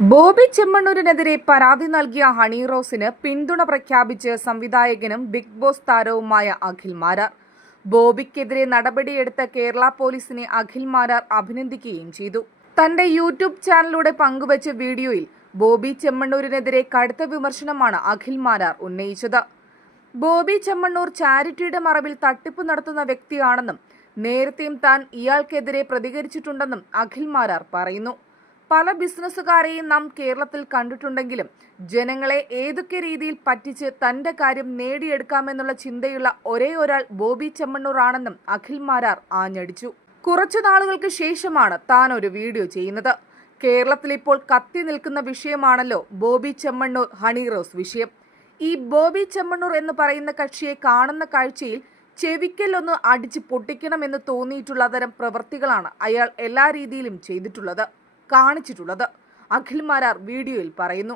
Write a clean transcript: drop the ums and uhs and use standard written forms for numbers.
ബോബി ചെമ്മണ്ണൂരിനെതിരെ പരാതി നൽകിയ ഹണി റോസിന് പിന്തുണ പ്രഖ്യാപിച്ച് സംവിധായകനും ബിഗ് ബോസ് താരവുമായ അഖിൽ മാരാർ. ബോബിക്കെതിരെ നടപടിയെടുത്ത കേരള പോലീസിനെ അഖിൽ മാരാർ അഭിനന്ദിക്കുകയും ചെയ്തു. തന്റെ യൂട്യൂബ് ചാനലിലൂടെ പങ്കുവച്ച വീഡിയോയിൽ ബോബി ചെമ്മണ്ണൂരിനെതിരെ കടുത്ത വിമർശനമാണ് അഖിൽ മാരാർ ഉന്നയിച്ചത്. ബോബി ചെമ്മണ്ണൂർ ചാരിറ്റിയുടെ മറവിൽ തട്ടിപ്പ് നടത്തുന്ന വ്യക്തിയാണെന്നും നേരത്തെയും താൻ ഇയാൾക്കെതിരെ പ്രതികരിച്ചിട്ടുണ്ടെന്നും അഖിൽ മാരാർ പറയുന്നു. പല ബിസിനസ്സുകാരെയും നാം കേരളത്തിൽ കണ്ടിട്ടുണ്ടെങ്കിലും ജനങ്ങളെ ഏതൊക്കെ രീതിയിൽ പറ്റിച്ച് തന്റെ കാര്യം നേടിയെടുക്കാമെന്നുള്ള ചിന്തയുള്ള ഒരേ ഒരാൾ ബോബി ചെമ്മണ്ണൂർ ആണെന്നും അഖിൽ മാരാർ ആഞ്ഞടിച്ചു. കുറച്ചു നാളുകൾക്ക് ശേഷമാണ് താൻ ഒരു വീഡിയോ ചെയ്യുന്നത്. കേരളത്തിൽ ഇപ്പോൾ കത്തി നിൽക്കുന്ന വിഷയമാണല്ലോ ബോബി ചെമ്മണ്ണൂർ ഹണി റോസ് വിഷയം. ഈ ബോബി ചെമ്മണ്ണൂർ എന്ന് പറയുന്ന കക്ഷിയെ കാണുന്ന കാഴ്ചയിൽ ചെവിക്കലൊന്ന് അടിച്ച് പൊട്ടിക്കണമെന്ന് തോന്നിയിട്ടുള്ള തരം പ്രവൃത്തികളാണ് അയാൾ എല്ലാ രീതിയിലും ചെയ്തിട്ടുള്ളത്, കാണിച്ചിട്ടുള്ളത്. അഖിൽ മാരാർ വീഡിയോയിൽ പറയുന്നു.